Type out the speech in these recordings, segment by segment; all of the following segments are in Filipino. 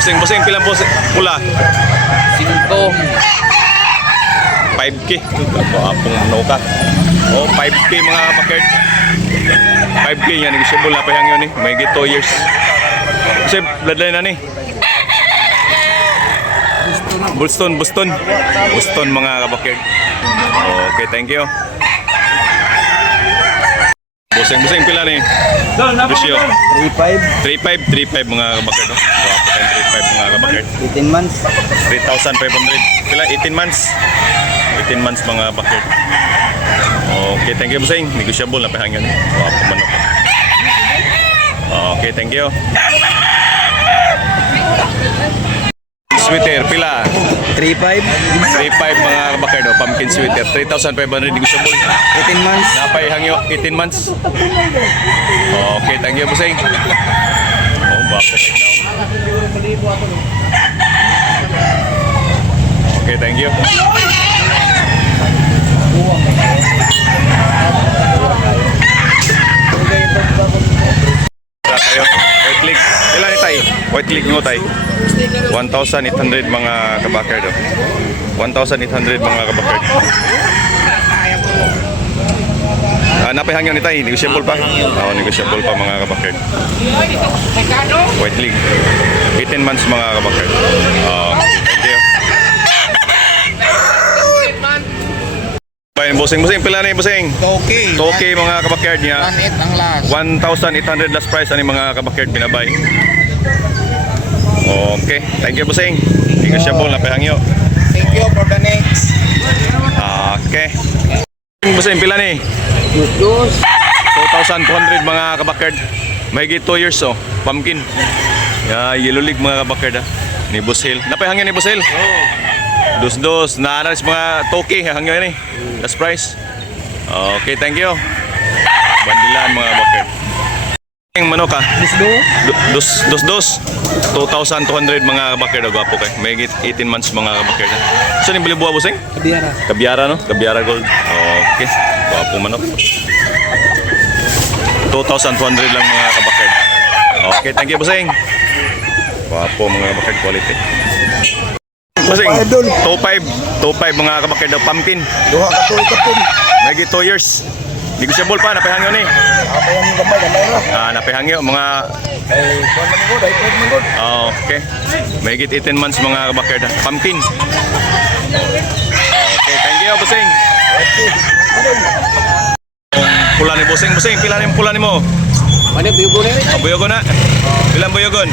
Busing pilang pula? 5. 5K. Apong manoka. Oh, 5K mga kabakerd. 5K yan, negotiable na pahang yun eh. May 2 years. Kasi bloodline na ni. Boston mga kabakerd. Okay, thank you. Busing pila ni. Lucio. 3.5. 3.5 mga kabakerd. Guwapo tayong 3.5 mga kabakerd. 18 months. 3,500. Pila 18 months. 18 months mga kabakerd. Okay, thank you busing. Negotiable na pahang yun. Guwapo manok. Okay, thank you. Sweater, pila? 3.5. 3.5 mga kabakerd. Pumpkin sweater. 3,500 negotiable. 18 months. Napay hangyo 18 months. Okay, thank you busing. Oh, guwapo tignaw. Okay, thank you. Tayo. White click. Ilan ni tay? White click mo tay. 1,800 mga kabakerd. 1,800 mga kabakerd. Napay hangyo ni tay, negotiable pa. Oh, negotiable pa mga kabakerd. White click. 18 months mga kabakerd. Thank you. Busing pila na yung busing? Okay mga kabakerd niya. 1.8 ang last. 1,800 last price ani mga kabakerd binabay. Okay, thank you busing. Negotiable na pahangyo. Thank you for the next. Okay. Busing pila ni? 2,200 mga kabakerd. May 2 years oh. Pumpkin. Yellow league mga kabakerd ni Bushil. Napahangyo ni Bushil? Dos naaras mga toki hangyo ni. Last price. Okay, thank you. Bandilan mga bakerd. Yung manok ka? Dos. 2,200 mga bakerd. Gwapo kay. May 18 months mga bakerd. Saan yung balibuha busing? Kabiara no? Kabiara gold. Okay. Gwapo manok. 2,200 lang mga kabakerd. Okay, thank you busing. Gwapo mga bakerd quality. Busing, 2.5 mga kabakerd daw pumpkin. Duha ka tuloy kapon. May 2 years. Negotiable pa, napahangyo ni. Apa yung gamay ra? Napahangyo mga Kuan man ko, dai pwede man ko. okay. May 18 months mga kabakerd. Pumpkin. Okay, thank you busing. Pula ni busing, pila ni pula ni mo? Mane biyugo ni? Buyogon na. Bilang buyogon?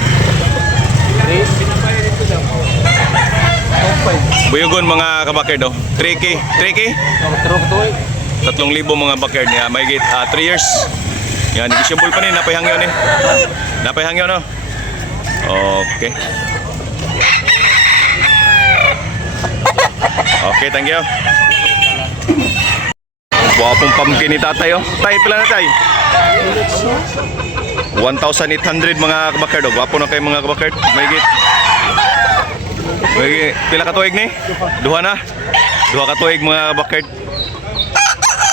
Buyogon mga kabakerd oh. 3K. 3,000 mga bakerd niya. May 3 years. Yan, negotiable pa ni. Napahangyo ni. Napahangyo no? Okay. Okay, thank you. Wapong pumpkin ni tatay oh. Tay, pila na tay? 1,800 mga kabakerd oh. Wapo na kayo mga kabakerd. May pila ka tuig ni? Duha ka tuig mga kabakerd.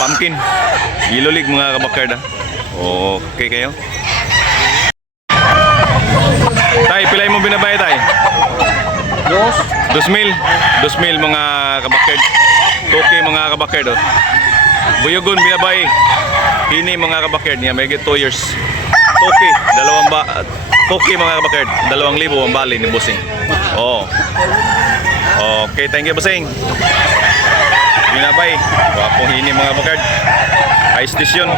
Pumpkin. Yellow league mga kabakerd. Okay kayo. Tay, pilay mo binabay tay? 2,000 mga kabakerd. Okay mga kabakerd oh. Buyogon binabay. Hini mga kabakerd niya. May 2 years. Okay. Okay mga kabakerd. 2,000 ang bali ni busing. Okay, thank you busing. Binabay. Wapong hini mga bakerd. High station.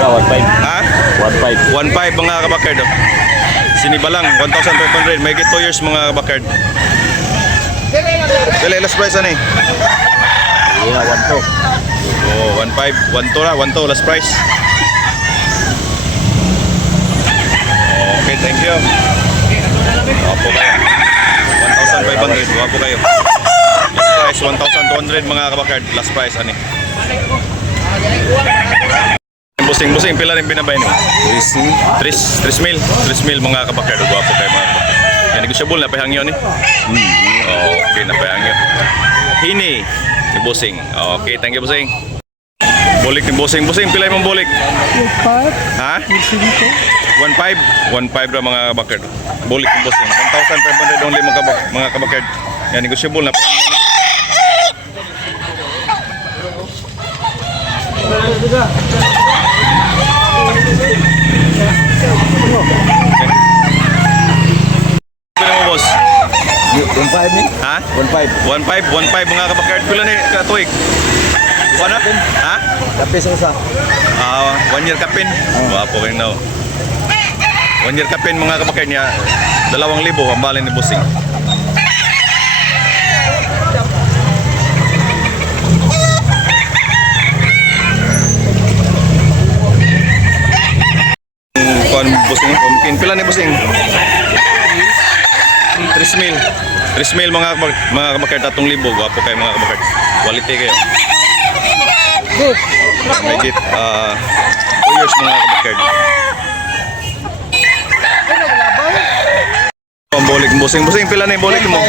Ha? 1.5 mga kabakerd. Sinibalang 1,500. May 2 years mga kabakerd. Dali, last price ani? 1.2. 1.2 last price. Okay, thank you. Wapo kayo. 1,500. Wapo kayo. Last price 1,200 mga kabakerd. Last price ani? Busing pila rin binabay niyo? 3,000 mga kabakerd. Wapo kayo mga kabakerd. Yan, negosyable na pahangyo ni. Okay, na pahangyo. Hini ni busing. Okay, thank you busing. Bulik ni Bossing. Bossing, pilay mong bulik? Part. Ha? Sige ko. 1.5? 1.5 ra mga kabakard. Bulik ni Bossing. 1,500 only mga kabakard. Yan, negotiable na. Pila mo, boss? 1.5 ni? Ha? 1.5. 1.5 mga kabakard. Pila ni katuig? Wala? Ha? Tapos sa. 1 year kapin. Wapo kayo na. 1 year kapin mga kabakard niya. 2,000 ang balin ni Bossing. Kuan Bossing, pumpkin. Pila ni Bossing? 3,000. 3,000 mga kabakard, 3,000. Wapo kayo mga kabakard. Quality kayo. Medit 2 years mga kabakard. Ang bolik mo, Bossing. Bossing, pila na yung bolik mo?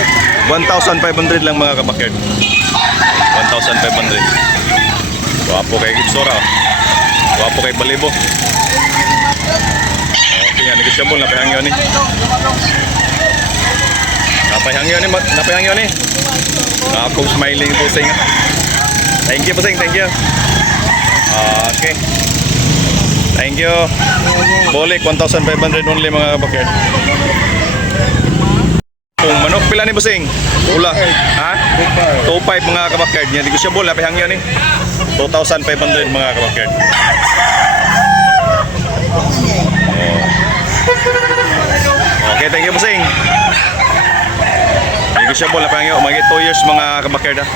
1,500 lang mga kabakard. 1,500. Wapo kay Gipsora. Wapo kay Balibo. Okay nga, negosyable. Napahangyo ni. Napahangyo ni. Ako smiling Bossing. Thank you, Bossing. Thank you. Okay. Thank you. Bolik, 1,500 only mga kabakard. Kung manok, pila ni Bossing? Ula. Ha? 2.5 mga kabakard niya. Negosyable, napihangyo ni. 2,500 mga kabakard. Okay, thank you, Bossing. Negosyable, napihangyo. Magit 2 years mga kabakard ha.